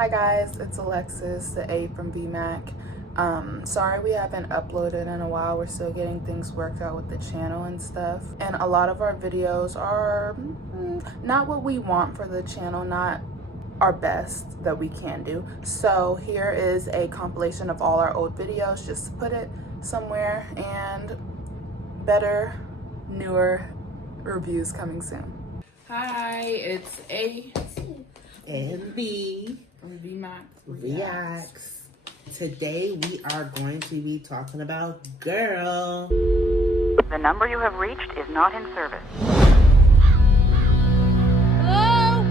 Hi guys, it's Alexis, the A from VMAC. Sorry we haven't uploaded in a while. We're still getting things worked out with the channel and stuff. And a lot of our videos are not what we want for the channel, not our best that we can do. So here is a compilation of all our old videos just to put it somewhere, and better, newer reviews coming soon. Hi, it's A and B from VMAC Reacts. Today we are going to be talking about Girl. The number you have reached is not in service. Hello?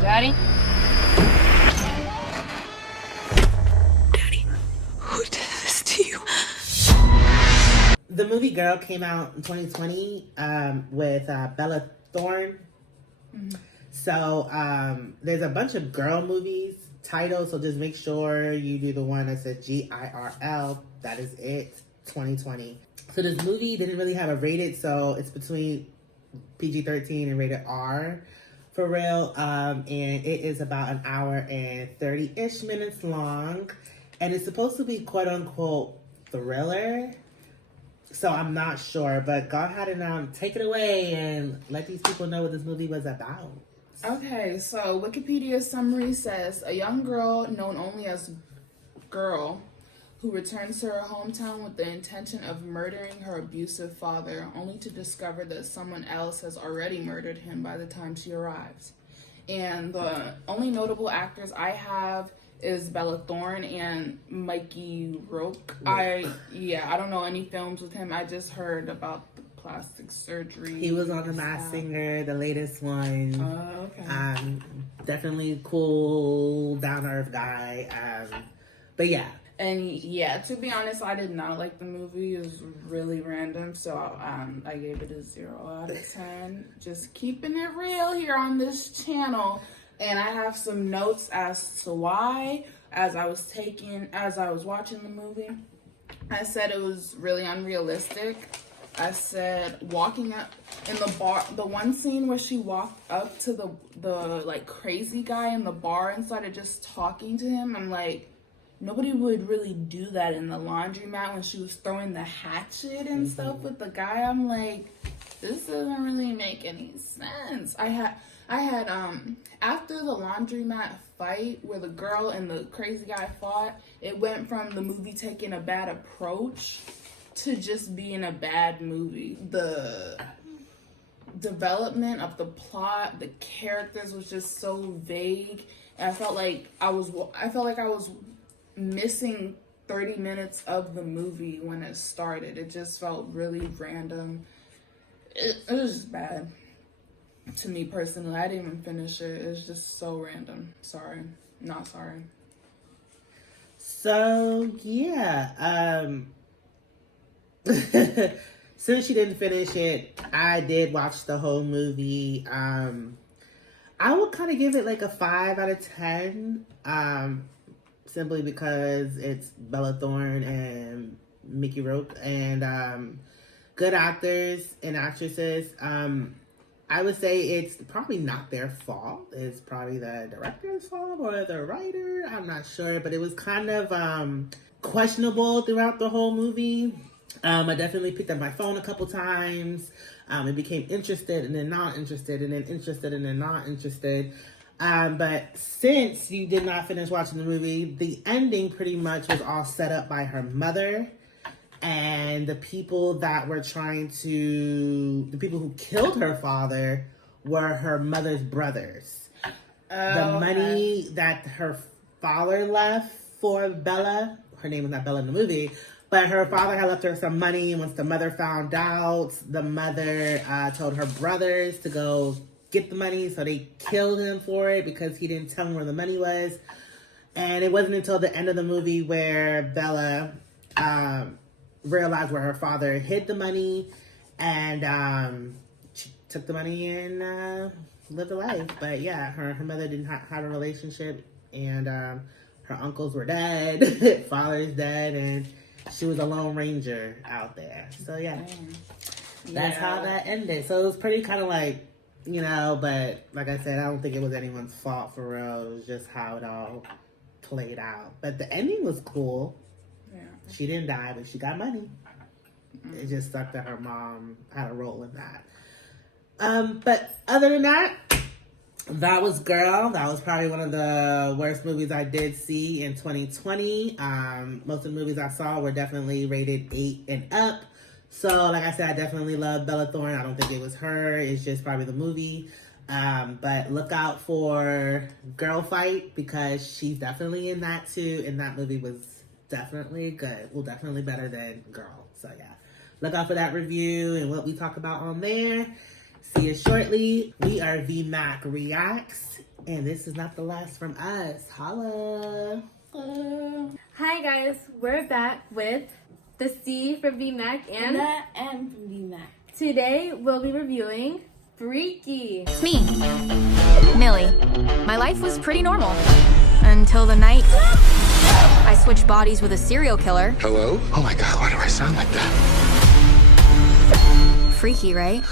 Daddy? Daddy, who did this to you? The movie Girl came out in 2020 with Bella Thorne. Mm-hmm. So there's a bunch of girl movies titled, so just make sure you do the one that says GIRL. That is it, 2020. So this movie didn't really have a rated, so it's between PG-13 and rated R for real. And it is about an hour and 30-ish minutes long. And it's supposed to be quote unquote thriller. So I'm not sure, but go ahead and take it away and let these people know what this movie was about. Okay, so Wikipedia summary says a young girl known only as Girl who returns to her hometown with the intention of murdering her abusive father, only to discover that someone else has already murdered him by the time she arrives. And the only notable actors I have is Bella Thorne and Mikey Rourke. I don't know any films with him. I just heard about the plastic surgery. He was on The Masked Singer, the latest one. Okay. Definitely cool, down-to-earth guy. But yeah. And yeah, to be honest, I did not like the movie. It was really random, so I gave it a 0 out of 10. Just keeping it real here on this channel. And I have some notes as to why, as I was watching the movie. I said it was really unrealistic. I said walking up in the bar, the one scene where she walked up to the like crazy guy in the bar and started just talking to him. I'm like, nobody would really do that in the laundromat when she was throwing the hatchet and stuff with the guy. I'm like, this doesn't really make any sense. I had after the laundromat fight where the girl and the crazy guy fought, it went from the movie taking a bad approach to just being a bad movie. The development of the plot, the characters was just so vague. And I felt like I was missing 30 minutes of the movie when it started. It just felt really random. It was just bad. To me personally, I didn't even finish it. It was just so random. Sorry. Not sorry. So, yeah. Since she didn't finish it, I did watch the whole movie. I would kind of give it like a 5 out of 10. Simply because it's Bella Thorne and Mickey Rourke and good actors and actresses. I would say it's probably not their fault. It's probably the director's fault or the writer. I'm not sure, but it was kind of questionable throughout the whole movie. I definitely picked up my phone a couple times. It became interested and then not interested and then interested and then not interested. But since you did not finish watching the movie, the ending pretty much was all set up by her mother. And the people the people who killed her father were her mother's brothers. The money that her father left for Bella, her name was not Bella in the movie, but her father had left her some money. And once the mother found out, the mother told her brothers to go get the money. So they killed him for it because he didn't tell them where the money was. And it wasn't until the end of the movie where Bella realized where her father hid the money, and she took the money and lived a life. But yeah, her mother didn't have a relationship, and her uncles were dead, father's dead, and she was a lone ranger out there. So yeah, that's how that ended. So it was pretty kind of like you know, but like I said, I don't think it was anyone's fault for real. It was just how it all played out. But the ending was cool. Yeah. She didn't die, but she got money. It just sucked that her mom had a role in that. But other than that, that was Girl. That was probably one of the worst movies I did see in 2020. Most of the movies I saw were definitely rated 8 and up. So, like I said, I definitely love Bella Thorne. I don't think it was her. It's just probably the movie. But look out for Girl Fight because she's definitely in that too. And that movie was definitely good. Well, definitely better than Girl. So, yeah. Look out for that review and what we talk about on there. See you shortly. We are VMAC Reacts. And this is not the last from us. Holla. Hi guys, we're back with the C for VMAC and the M from VMAC. Today we'll be reviewing Freaky. It's me, Millie. My life was pretty normal until the night I switched bodies with a serial killer. Hello? Oh my god, why do I sound like that? Freaky, right?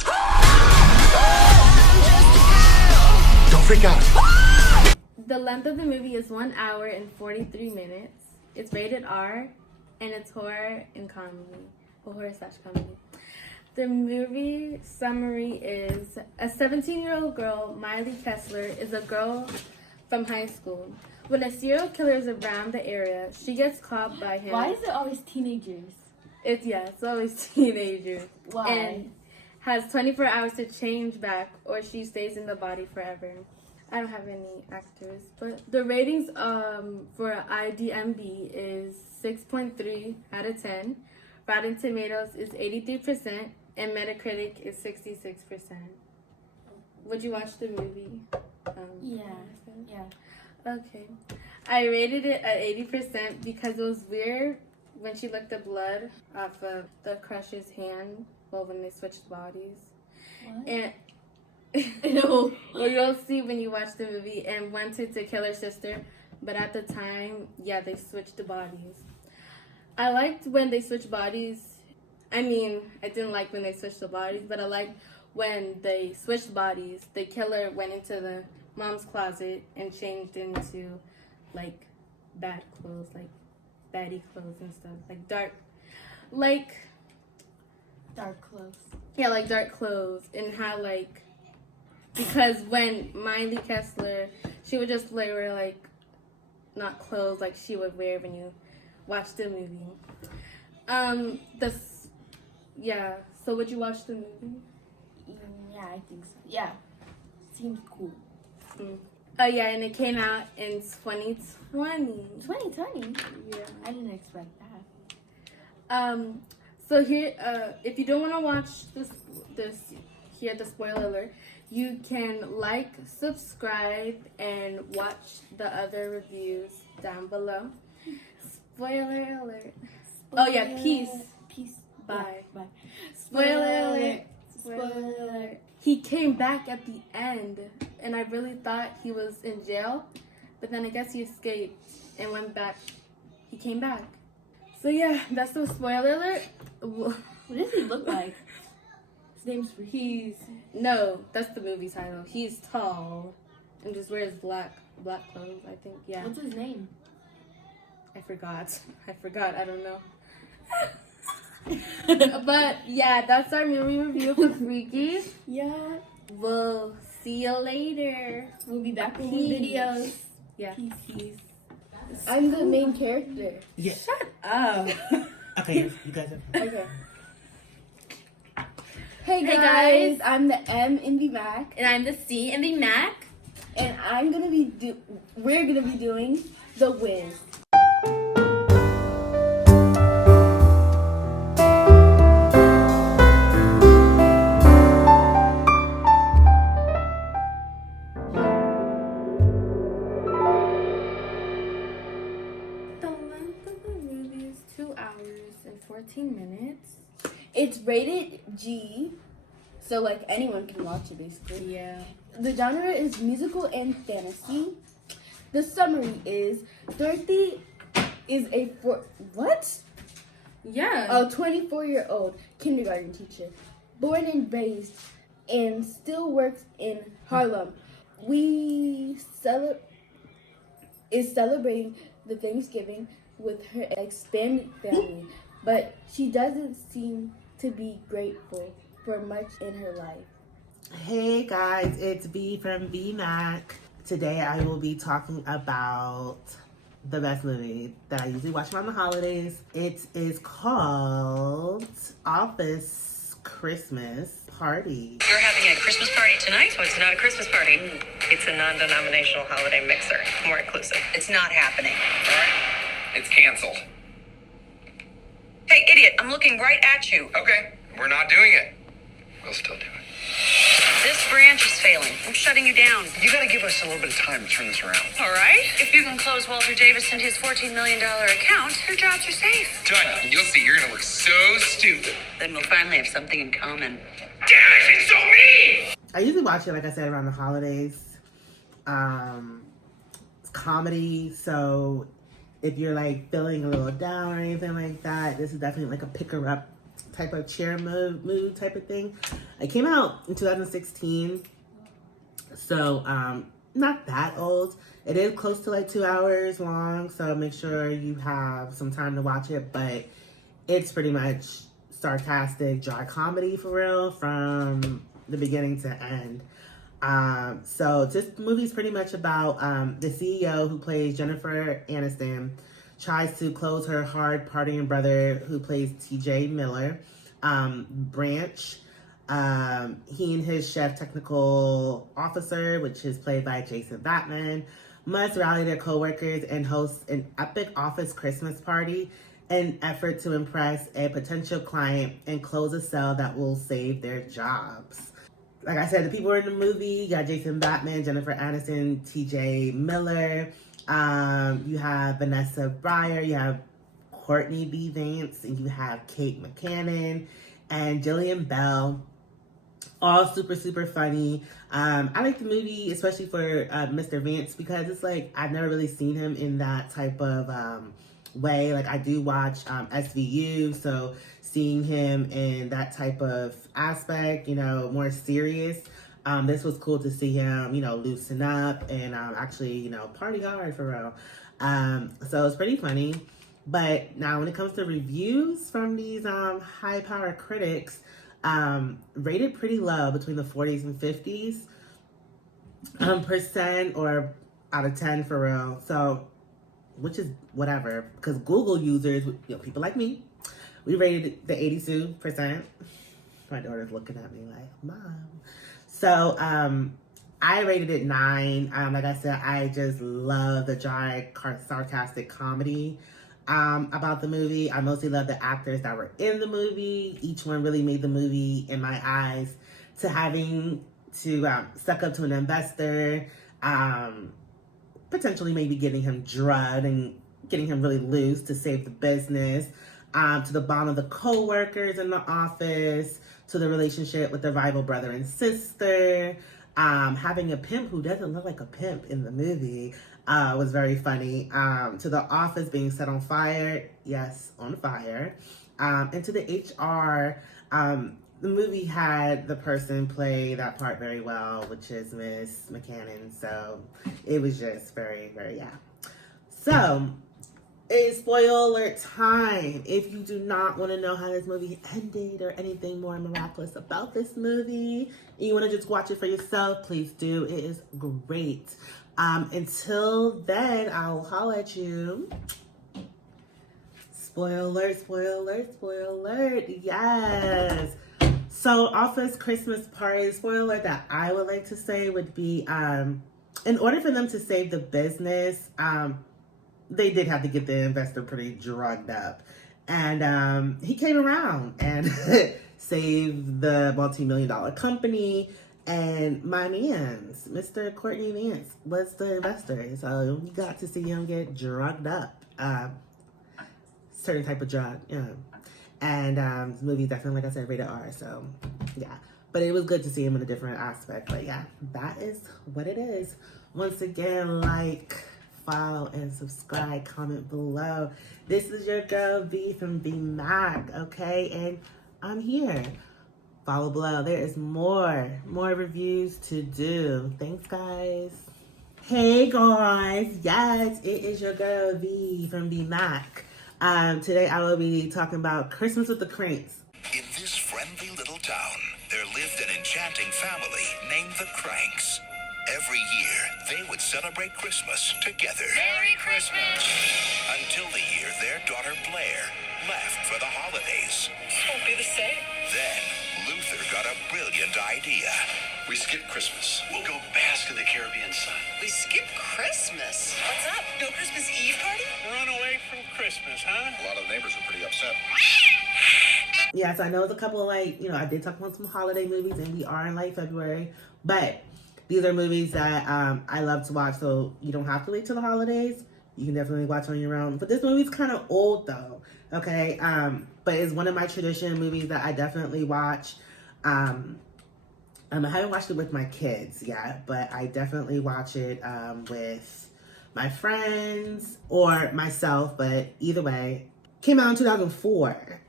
Don't freak out. The length of the movie is 1 hour and 43 minutes. It's rated R and it's horror and comedy. Or horror/comedy. The movie summary is a 17-year-old girl, Miley Kessler, is a girl from high school. When a serial killer is around the area, she gets caught by him. Why is it always teenagers? It's always teenagers. Why? And has 24 hours to change back or she stays in the body forever. I don't have any actors, but the ratings for IMDb is 6.3 out of 10. Rotten Tomatoes is 83% and Metacritic is 66%. Would you watch the movie? Yeah. Okay. I rated it at 80% because it was weird when she licked the blood off of the crush's hand, well, when they switched bodies. What? And well, you'll see when you watch the movie, and wanted to kill her sister, but at the time, yeah, they switched the bodies. I liked when they switched bodies. I mean, I didn't like when they switched the bodies, but I liked when they switched bodies. The killer went into the mom's closet and changed into, like, bad clothes, like baddie clothes and stuff, like dark clothes. Yeah, like dark clothes, and how, like, because when Miley Kessler, she would just wear, like, not clothes like she would wear when you watch the movie. So would you watch the movie? Yeah, I think so. Yeah. Seems cool. Oh, yeah, and it came out in 2020. 2020? Yeah. I didn't expect that. So here, if you don't want to watch the spoiler alert, you can like, subscribe, and watch the other reviews down below. Spoiler alert. Oh yeah, peace. Peace. Bye. Yeah, bye. Spoiler alert. Spoiler alert. He came back at the end, and I really thought he was in jail, but then I guess he escaped and went back. He came back. So yeah, that's the spoiler alert. What does he look like? His name's Freaky. No, that's the movie title. He's tall and just wears black clothes, I think. Yeah. What's his name? I forgot. I don't know. But yeah, that's our movie review for Freaky. Yeah. We'll see you later. We'll be back with more Peace. videos. Yeah. Peace. I'm the main character. Yeah. Shut up. Okay, you guys have... Okay. Hey guys, I'm the M in VMAC. And I'm the C in the Mac. And we're gonna be doing The Wiz. The length of the movie is 2 hours and 14 minutes. It's rated G, so like anyone can watch it basically. Yeah. The genre is musical and fantasy. The summary is Dorothy is a 24-year-old kindergarten teacher, born and raised and still works in Harlem. We is celebrating the Thanksgiving with her expanded family, but she doesn't seem to be grateful for much in her life. Hey guys, it's V from VMAC. Today I will be talking about the best movie that I usually watch around the holidays. It is called Office Christmas Party. You're having a Christmas party tonight, so it's not a Christmas party. It's a non-denominational holiday mixer. More inclusive. It's not happening. All right, it's canceled. Hey, idiot, I'm looking right at you. Okay, we're not doing it. We'll still do it. This branch is failing. I'm shutting you down. You gotta give us a little bit of time to turn this around. All right? If you can close Walter Davis and his $14 million account, your jobs are safe. Done. You'll see, you're gonna look so stupid. Then we'll finally have something in common. Damn it, she's so mean! I usually watch it, like I said, around the holidays. It's comedy, so if you're like feeling a little down or anything like that, this is definitely like a picker up type of cheer mood type of thing. It came out in 2016, so not that old. It is close to like 2 hours long, so make sure you have some time to watch it, but it's pretty much sarcastic, dry comedy for real from the beginning to end. So this movie is pretty much about the CEO who plays Jennifer Aniston tries to close her hard partying brother who plays TJ Miller, Branch. He and his chef technical officer, which is played by Jason Bateman, must rally their coworkers and host an epic office Christmas party in effort to impress a potential client and close a sale that will save their jobs. Like I said, the people in the movie, you got Jason Bateman, Jennifer Aniston, TJ Miller. You have Vanessa Breyer, you have Courtney B. Vance, and you have Kate McCannon and Jillian Bell. All super, super funny. I like the movie, especially for Mr. Vance, because it's like I've never really seen him in that type of way. Like I do watch SVU, so seeing him in that type of aspect, you know, more serious. This was cool to see him, you know, loosen up and actually, you know, party hard for real. So it's pretty funny. But now when it comes to reviews from these high-power critics, rated pretty low, between the 40s and 50s percent, or out of 10 for real. So, which is whatever, because Google users, you know, people like me, we rated the 82%. My daughter's looking at me like, Mom. So, I rated it 9. Like I said, I just love the dry, sarcastic comedy about the movie. I mostly love the actors that were in the movie. Each one really made the movie, in my eyes, to having to suck up to an investor, potentially maybe getting him drugged and getting him really loose to save the business, to the bond of the co-workers in the office, to the relationship with the rival brother and sister, having a pimp who doesn't look like a pimp in the movie was very funny, to the office being set on fire, yes, on fire, and to the HR. The movie had the person play that part very well, which is Miss McCannon, so it was just very, very, yeah. So, it's spoiler alert time. If you do not want to know how this movie ended or anything more miraculous about this movie, and you want to just watch it for yourself, please do. It is great. Until then, I'll holler at you. Spoiler alert, spoiler alert, spoiler alert. Yes. So, Office Christmas Party, spoiler alert that I would like to say would be, in order for them to save the business, they did have to get the investor pretty drugged up. And he came around and saved the multi-million-dollar company. And my man's, Mr. Courtney Vance, was the investor. So you got to see him get drugged up. Certain type of drug, yeah. And the movie definitely, like I said, rated R. So, yeah. But it was good to see him in a different aspect. But, yeah, that is what it is. Once again, like, follow, and subscribe. Comment below. This is your girl, V from VMAC, okay? And I'm here. follow below. There is more reviews to do. Thanks, guys. Hey, guys. Yes, it is your girl, V from VMAC. Today I will be talking about Christmas with the Cranks. In this friendly little town, there lived an enchanting family named the Cranks. Every year, they would celebrate Christmas together. Merry Christmas! Until the year their daughter Blair left for the holidays. Won't be the same. Then, Luther got a brilliant idea. We skip Christmas. We'll go bask in the Caribbean sun. We skip Christmas. What's up? No Christmas Eve party? Run away from Christmas, huh? A lot of the neighbors are pretty upset. Yes, I know it's a couple of I did talk about some holiday movies and we are in February, but these are movies that I love to watch, so you don't have to wait till the holidays. You can definitely watch on your own. But this movie's kind of old though, okay? But it's one of my tradition movies that I definitely watch. I haven't watched it with my kids yet, but I definitely watch it with my friends or myself, but either way. Came out in 2004.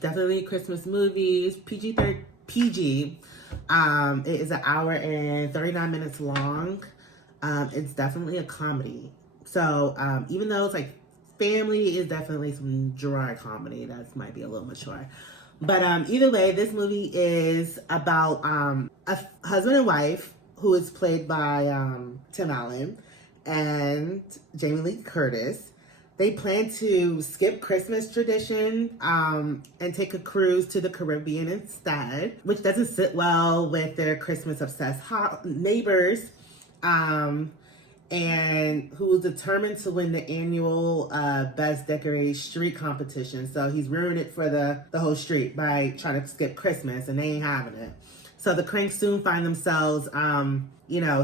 Definitely Christmas movies, PG. It is an hour and 39 minutes long. It's definitely a comedy. So even though it's family, is definitely some dry comedy. That might be a little mature. But either way, this movie is about a husband and wife who is played by Tim Allen and Jamie Lee Curtis. They plan to skip Christmas tradition and take a cruise to the Caribbean instead, which doesn't sit well with their Christmas-obsessed neighbors, and who's determined to win the annual Best Decorated Street competition. So he's ruining it for the whole street by trying to skip Christmas, and they ain't having it. So the Cranks soon find themselves,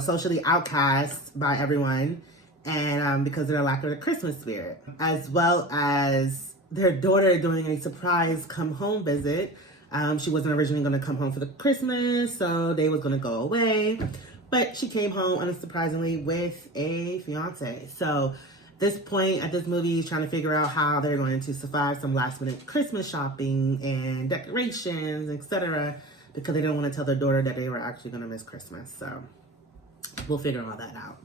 socially outcast by everyone, and because of their lack of the Christmas spirit, as well as their daughter doing a surprise come home visit. She wasn't originally going to come home for the Christmas, so they was going to go away, but she came home unsurprisingly with a fiance. So this point at this movie is trying to figure out how they're going to survive some last minute Christmas shopping and decorations, etc., because they don't want to tell their daughter that they were actually going to miss Christmas. So we'll figure all that out.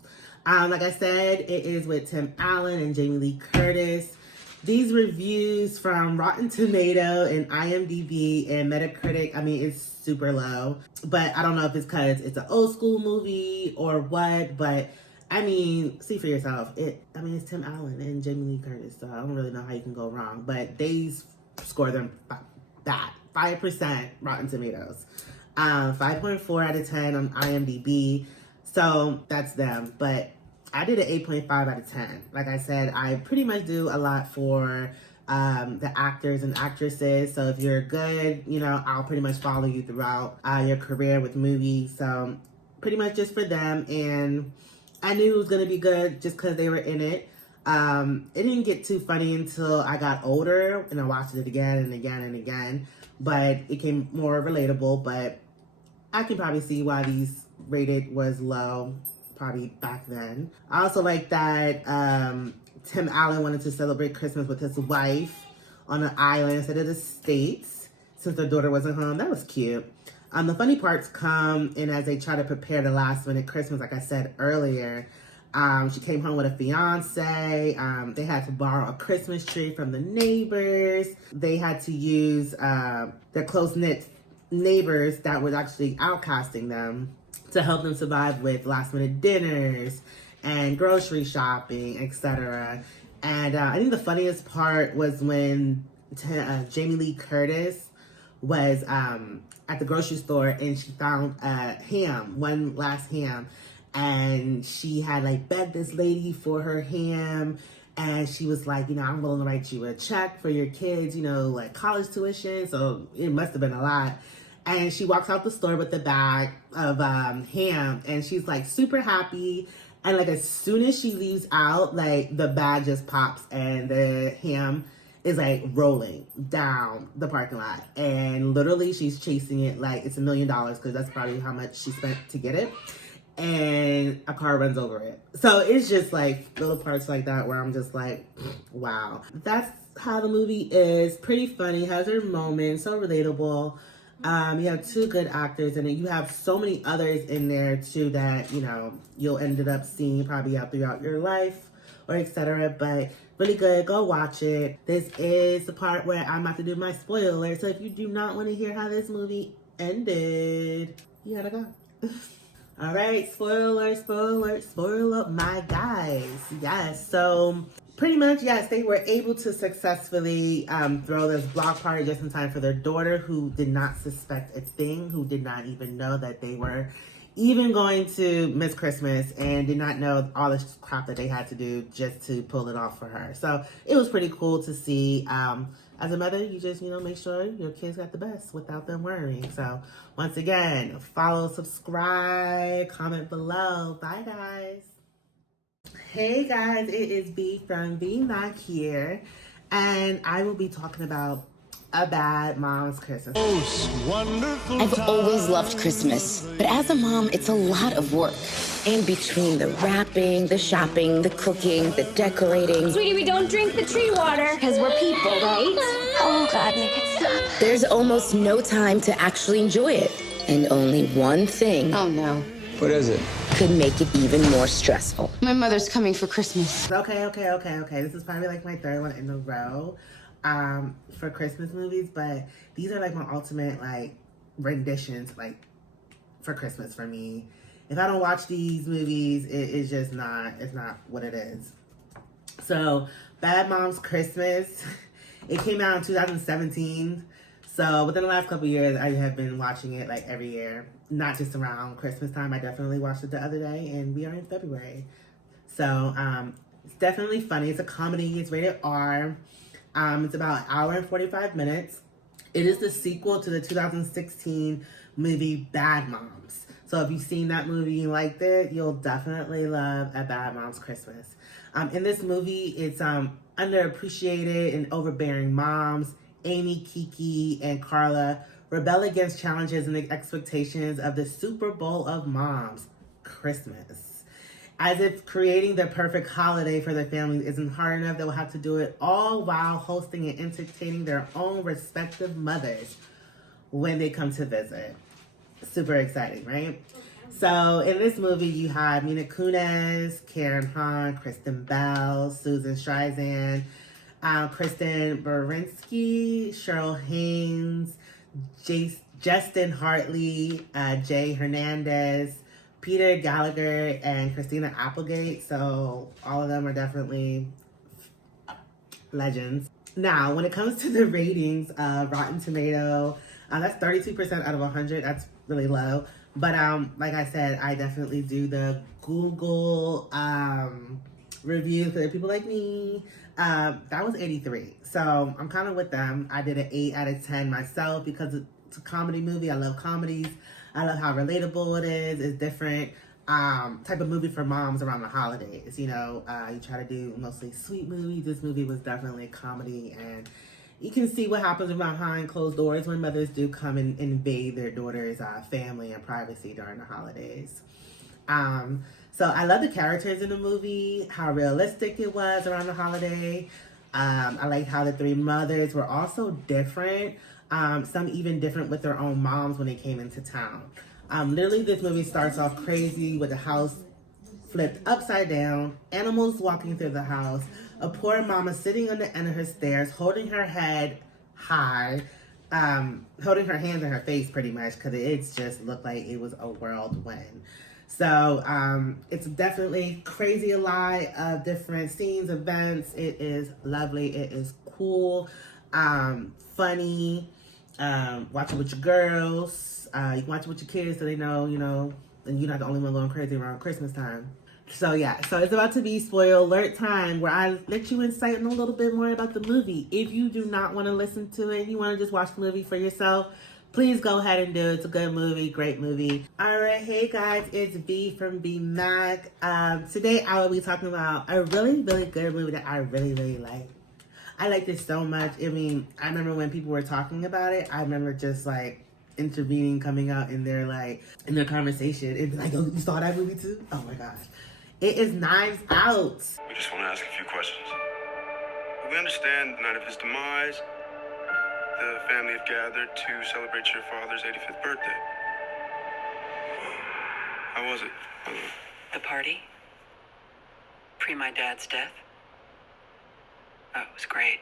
Like I said, it is with Tim Allen and Jamie Lee Curtis. These reviews from Rotten Tomato and IMDb and Metacritic, it's super low. But I don't know if it's because it's an old school movie or what, but see for yourself. It's Tim Allen and Jamie Lee Curtis, so I don't really know how you can go wrong. But they score them bad. 5% Rotten Tomatoes. 5.4 out of 10 on IMDb. So that's them. But I did an 8.5 out of 10. Like I said, I pretty much do a lot for the actors and actresses. So if you're good, I'll pretty much follow you throughout your career with movies. So pretty much just for them. And I knew it was going to be good just because they were in it. It didn't get too funny until I got older and I watched it again and again and again. But it became more relatable. But I can probably see why these rated was low, probably back then. I also like that Tim Allen wanted to celebrate Christmas with his wife on an island instead of the States, since their daughter wasn't home. That was cute. The funny parts come in as they try to prepare the last minute Christmas, like I said earlier. She came home with a fiance. They had to borrow a Christmas tree from the neighbors. They had to use their close-knit neighbors that was actually outcasting them to help them survive with last-minute dinners and grocery shopping, etc. And I think the funniest part was when Jamie Lee Curtis was at the grocery store and she found one last ham, and she had begged this lady for her ham, and she was like, I'm willing to write you a check for your kids, college tuition. So it must have been a lot. And she walks out the store with the bag of ham, and she's super happy. And as soon as she leaves out, the bag just pops and the ham is rolling down the parking lot. And literally she's chasing it it's $1 million, because that's probably how much she spent to get it. And a car runs over it. So it's just little parts like that where I'm just wow. That's how the movie is. Pretty funny, has her moments, so relatable. You have two good actors in it. You have so many others in there too that, you know, you'll end up seeing probably out throughout your life or etc. But really good. Go watch it. This is the part where I'm about to do my spoiler. So if you do not want to hear how this movie ended, you gotta go. All right, spoiler, my guys. Yes, so pretty much, yes, they were able to successfully throw this block party just in time for their daughter, who did not suspect a thing, who did not even know that they were even going to miss Christmas, and did not know all the crap that they had to do just to pull it off for her. So it was pretty cool to see. As a mother, you just, you know, make sure your kids got the best without them worrying. So once again, follow, subscribe, comment below. Bye, guys. Hey, guys, it is B from VMAC here, and I will be talking about A Bad Mom's Christmas. I've always loved Christmas, but as a mom, it's a lot of work. And between the wrapping, the shopping, the cooking, the decorating. Sweetie, we don't drink the tree water. Because we're people, right? Oh, God, make it stop. There's almost no time to actually enjoy it. And only one thing. Oh, no. What is it? Could make it even more stressful. My mother's coming for Christmas. Okay. This is probably like my third one in a row for Christmas movies, but these are like my ultimate like renditions like for Christmas for me. If I don't watch these movies, it's just not, it's not what it is. So, Bad Mom's Christmas, it came out in 2017. So, within the last couple of years, I have been watching it like every year. Not just around Christmas time. I definitely watched it the other day, and we are in February. So, it's definitely funny. It's a comedy. It's rated R. It's about an hour and 45 minutes. It is the sequel to the 2016 movie Bad Moms. So if you've seen that movie and liked it, you'll definitely love A Bad Mom's Christmas. In this movie, it's underappreciated and overbearing moms, Amy, Kiki, and Carla, rebel against challenges and the expectations of the Super Bowl of moms, Christmas. As if creating the perfect holiday for their families isn't hard enough, they will have to do it all while hosting and entertaining their own respective mothers when they come to visit. Super exciting, right? So in this movie, you have Mila Kunis, Karen Hahn, Kristen Bell, Susan Streisand, Kristen Baranski, Cheryl Haynes, Justin Hartley, Jay Hernandez, Peter Gallagher, and Christina Applegate. So all of them are definitely legends. Now, when it comes to the ratings, Rotten Tomato, that's 32% out of 100. That's really low. But like I said, I definitely do the Google review for people like me. That was 83. So I'm kind of with them. I did an 8 out of 10 myself because it's a comedy movie. I love comedies. I love how relatable it is. It's different type of movie for moms around the holidays. You know, you try to do mostly sweet movies. This movie was definitely a comedy, and you can see what happens behind closed doors when mothers do come and invade their daughter's family and privacy during the holidays. So I love the characters in the movie, how realistic it was around the holiday. I like how the three mothers were also different. Some even different with their own moms when they came into town. Literally, this movie starts off crazy with the house flipped upside down, animals walking through the house, a poor mama sitting on the end of her stairs, holding her head high, holding her hands in her face pretty much, because it just looked like it was a whirlwind. So it's definitely crazy, a lot of different scenes, events. It is lovely. It is cool, funny. Watch it with your girls. You can watch it with your kids so they know, you know, and you're not the only one going crazy around Christmas time. So yeah, so it's about to be spoiler alert time, where I let you insight in a little bit more about the movie. If you do not want to listen to it, you want to just watch the movie for yourself, please go ahead and do it. It's a good movie, great movie. All right, hey guys, it's V from VMAC. Today I will be talking about a really, really good movie that I really, really like. I like this so much. I mean, I remember when people were talking about it, I remember just like intervening, coming out in their conversation. It'd be like, oh, you saw that movie too? Oh my gosh. It is Knives Out. We just want to ask a few questions. We understand the night of his demise. The family had gathered to celebrate your father's 85th birthday. How was it, by the way? The party? Pre my dad's death? Oh, it was great.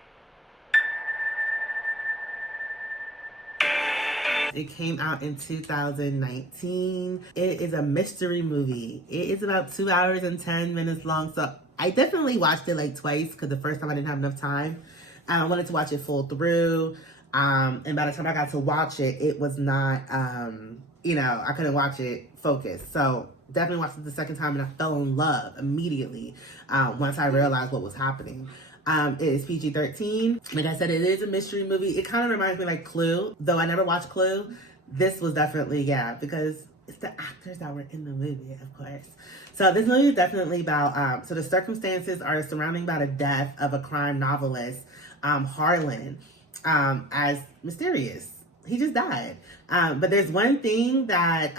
It came out in 2019. It is a mystery movie. It is about 2 hours and 10 minutes long. So I definitely watched it like twice because the first time I didn't have enough time. I wanted to watch it full through. And by the time I got to watch it, it was not, I couldn't watch it focused. So definitely watched it the second time and I fell in love immediately once I realized what was happening. It is PG-13. Like I said, it is a mystery movie. It kind of reminds me like Clue, though I never watched Clue. This was definitely, because it's the actors that were in the movie, of course. So this movie is definitely about, so the circumstances are surrounding about a death of a crime novelist, Harlan, as mysterious. He just died. But there's one thing that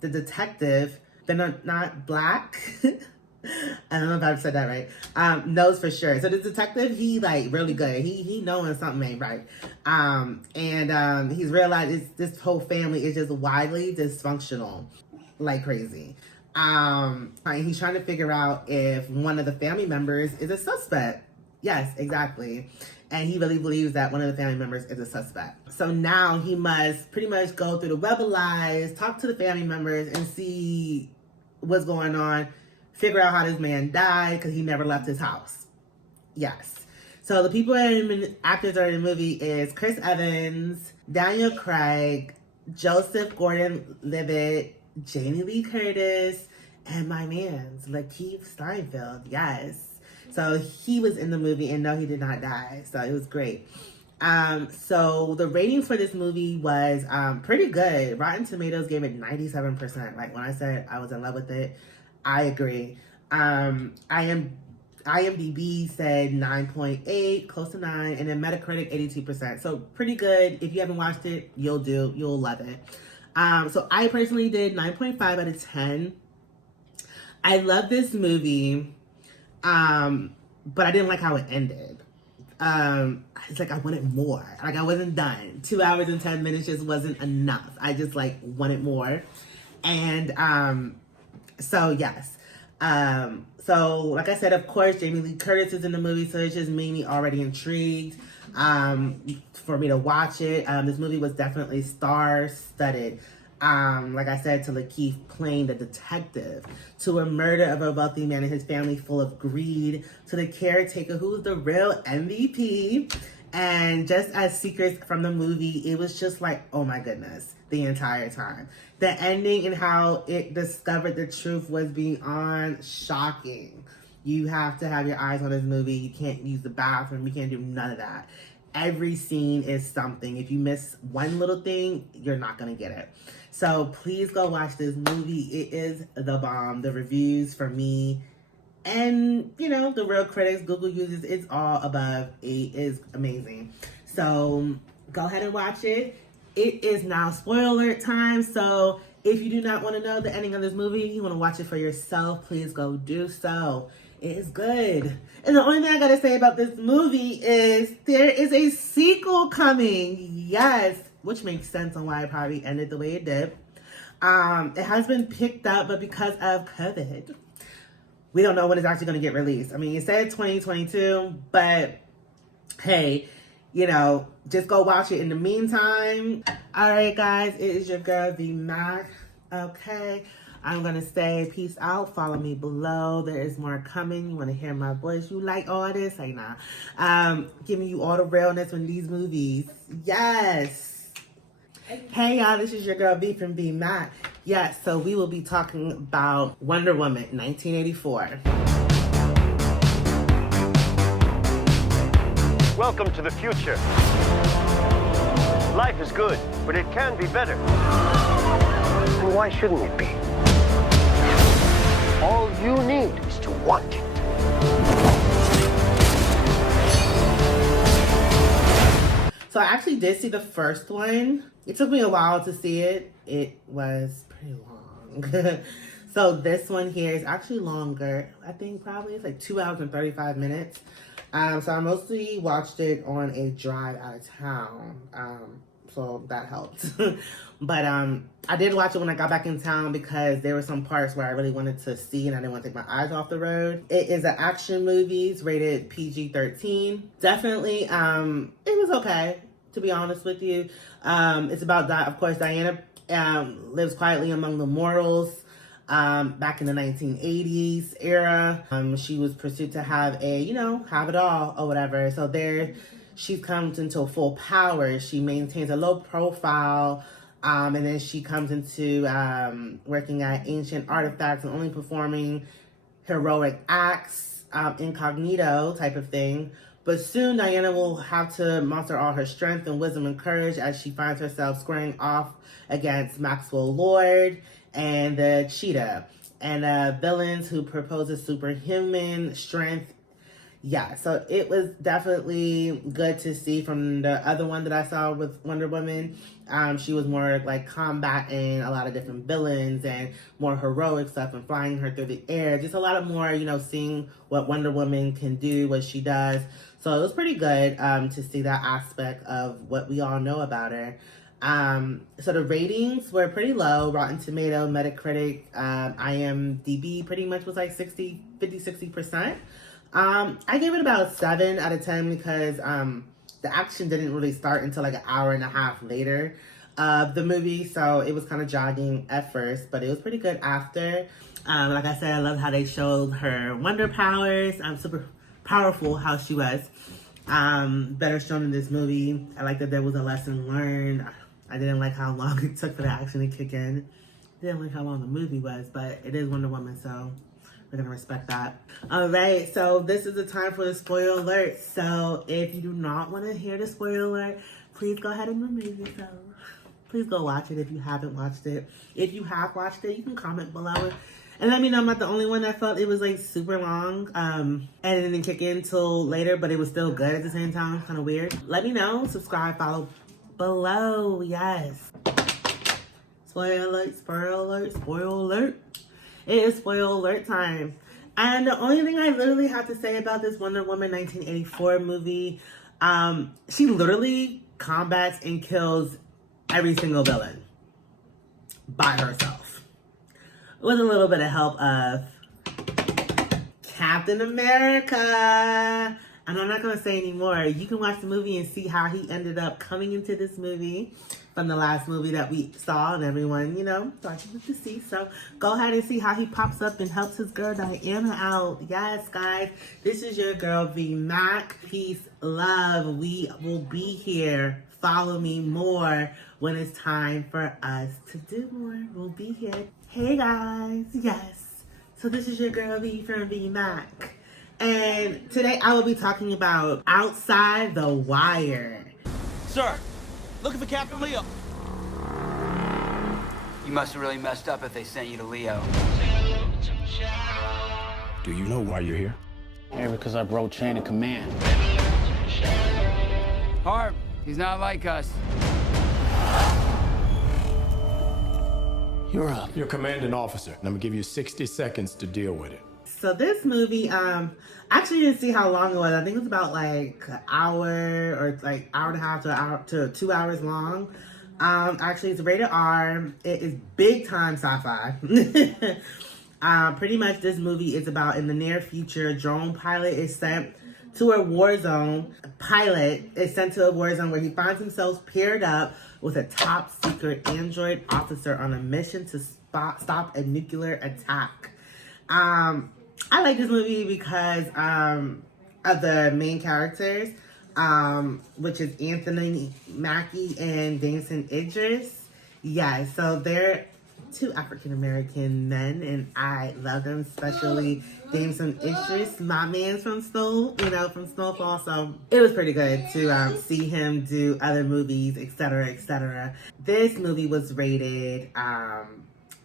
the detective, they're not black, I don't know if I've said that right, knows for sure. So the detective, he like really good. He knowing something ain't right. And he's realized this whole family is just widely dysfunctional, like crazy. He's trying to figure out if one of the family members is a suspect. Yes, exactly. And he really believes that one of the family members is a suspect. So now he must pretty much go through the web of lies, talk to the family members and see what's going on. Figure out how this man died because he never left his house. Yes. So the people and actors that are in the movie is Chris Evans, Daniel Craig, Joseph Gordon-Levitt, Jamie Lee Curtis, and my man's Lakeith Steinfeld. Yes. So he was in the movie and no, he did not die. So it was great. So the rating for this movie was pretty good. Rotten Tomatoes gave it 97%. Like when I said I was in love with it, I agree. IMDb said 9.8, close to 9, and then Metacritic 82%. So pretty good. If you haven't watched it, you'll love it. So I personally did 9.5 out of 10. I love this movie, but I didn't like how it ended. It's like I wanted more. Like I wasn't done. 2 hours and 10 minutes just wasn't enough. I just like wanted more. And so yes. So like I said, of course, Jamie Lee Curtis is in the movie, so it just made me already intrigued for me to watch it. This movie was definitely star-studded. Like I said, to Lakeith playing the detective, to a murder of a wealthy man and his family full of greed, to the caretaker who's the real MVP. And just as secrets from the movie, it was just like, oh my goodness, the entire time. The ending and how it discovered the truth was beyond shocking. You have to have your eyes on this movie. You can't use the bathroom. You can't do none of that. Every scene is something. If you miss one little thing, you're not going to get it. So please go watch this movie. It is the bomb. The reviews for me and, the real critics, Google users, it's all above 8. It's amazing. So go ahead and watch it. It is now spoiler alert time. So if you do not want to know the ending of this movie, you want to watch it for yourself, please go do so. It is good. And the only thing I got to say about this movie is there is a sequel coming. Yes. Which makes sense on why it probably ended the way it did. It has been picked up, but because of COVID, we don't know when it's actually going to get released. I mean, it said 2022, but hey, just go watch it in the meantime. All right, guys, it is your girl, VMAC. Okay, I'm going to say peace out. Follow me below. There is more coming. You want to hear my voice? You like all this? Hey, nah. Giving you all the realness in these movies. Yes. Hey, y'all, this is your girl, V from VMAC. Yes, so we will be talking about Wonder Woman, 1984. Welcome to the future. Life is good, but it can be better. And why shouldn't it be? All you need is to want it. So I actually did see the first one. It took me a while to see it. It was pretty long. So this one here is actually longer. I think probably it's like 2 hours and 35 minutes. So I mostly watched it on a drive out of town. So that helped. But I did watch it when I got back in town because there were some parts where I really wanted to see and I didn't want to take my eyes off the road. It is an action movie, it's rated PG-13. Definitely, it was okay, to be honest with you. It's about, of course, Diana lives quietly among the mortals. Back in the 1980s era, she was pursued to have have it all or whatever. So there, she comes into full power. She maintains a low profile, and then she comes into working at ancient artifacts and only performing heroic acts, incognito type of thing. But soon, Diana will have to muster all her strength and wisdom and courage as she finds herself squaring off against Maxwell Lord and the Cheetah, and villains who proposes superhuman strength. Yeah, so it was definitely good to see from the other one that I saw with Wonder Woman. She was more like combating a lot of different villains and more heroic stuff and flying her through the air. Just a lot of more, seeing what Wonder Woman can do, what she does. So it was pretty good to see that aspect of what we all know about her. So the ratings were pretty low. Rotten Tomato, Metacritic, IMDb pretty much was like 60%. I gave it about a 7 out of 10 because the action didn't really start until like an hour and a half later of the movie. So it was kind of jogging at first, but it was pretty good after. Like I said, I love how they showed her wonder powers. Super powerful how she was. Better shown in this movie. I like that there was a lesson learned. I didn't like how long it took for the action to kick in. Didn't like how long the movie was, but it is Wonder Woman, so we're gonna respect that. All right, so this is the time for the spoiler alert. So if you do not want to hear the spoiler alert, please go ahead and remove yourself. Please go watch it if you haven't watched it. If you have watched it, you can comment below and let me know I'm not the only one that felt it was like super long and it didn't kick in till later, but it was still good at the same time. Kind of weird. Let me know. Subscribe, follow below. Yes. Spoiler alert, spoiler alert, spoiler alert. It is spoiler alert time. And the only thing I literally have to say about this Wonder Woman 1984 movie, she literally combats and kills every single villain by herself. With a little bit of help of Captain America. And I'm not going to say anymore. You can watch the movie and see how he ended up coming into this movie from the last movie that we saw and everyone, thought you to see. So go ahead and see how he pops up and helps his girl Diana out. Yes, guys, this is your girl VMAC. Peace, love. We will be here. Follow me more when it's time for us to do more. We'll be here. Hey, guys. Yes. So this is your girl V from VMAC. And today I will be talking about Outside the Wire. Sir, looking for Captain Leo. You must have really messed up if they sent you to Leo. Do you know why you're here? Here because I broke chain of command. Harp, he's not like us. You're up. You're commanding officer, and I'm gonna give you 60 seconds to deal with it. So this movie, I actually didn't see how long it was. I think it was about like an hour or like hour and a half to 2 hours long. Actually, it's rated R. It is big time sci-fi. Pretty much this movie is about in the near future, a drone pilot is sent to a war zone. Pilot is sent to a war zone where he finds himself paired up with a top secret android officer on a mission to stop a nuclear attack. I like this movie because of the main characters, which is Anthony Mackie and Damson Idris. Yeah, so they're two African-American men, and I love them, especially Damson Idris, my man's from from Snowfall. So it was pretty good to see him do other movies, etc., etc. This movie was rated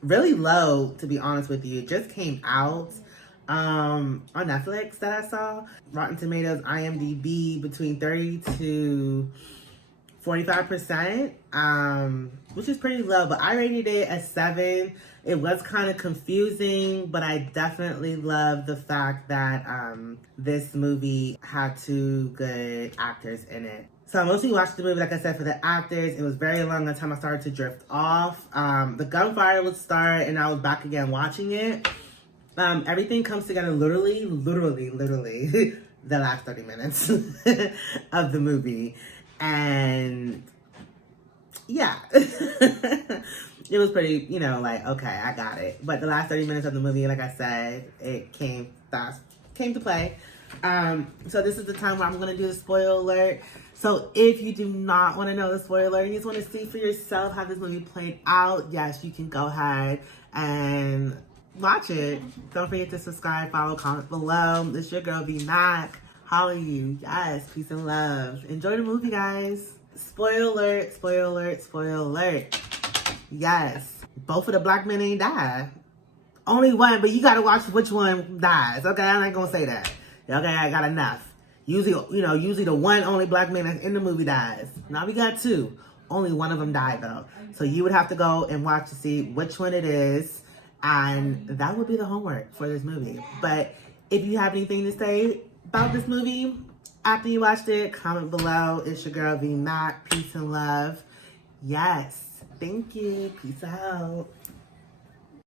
really low, to be honest with you. It just came out on Netflix that I saw. Rotten Tomatoes, IMDb, between 30 to 45%, which is pretty low, but I rated it a 7. It was kind of confusing, but I definitely love the fact that this movie had 2 good actors in it. So I mostly watched the movie, like I said, for the actors. It was very long until I started to drift off. The gunfire would start, and I was back again watching it. Everything comes together literally the last 30 minutes of the movie. And yeah, it was pretty, like, okay, I got it. But the last 30 minutes of the movie, like I said, it came to play. So this is the time where I'm going to do the spoiler alert. So if you do not want to know the spoiler alert, and you just want to see for yourself how this movie played out, yes, you can go ahead and watch it. Don't forget to subscribe, follow, comment below. It's your girl VMAC. Holla you. Yes, peace and love. Enjoy the movie, guys. Spoiler alert, spoiler alert, spoiler alert. Yes, both of the black men ain't died. Only one, but you gotta watch which one dies. Okay, I'm not gonna say that. Okay, I got enough. Usually the one only black man that's in the movie dies. Now we got 2. Only one of them died though. So you would have to go and watch to see which one it is. And that would be the homework for this movie. But if you have anything to say about this movie after you watched it, comment below. It's your girl VMAC. Peace and love. Yes. Thank you. Peace out.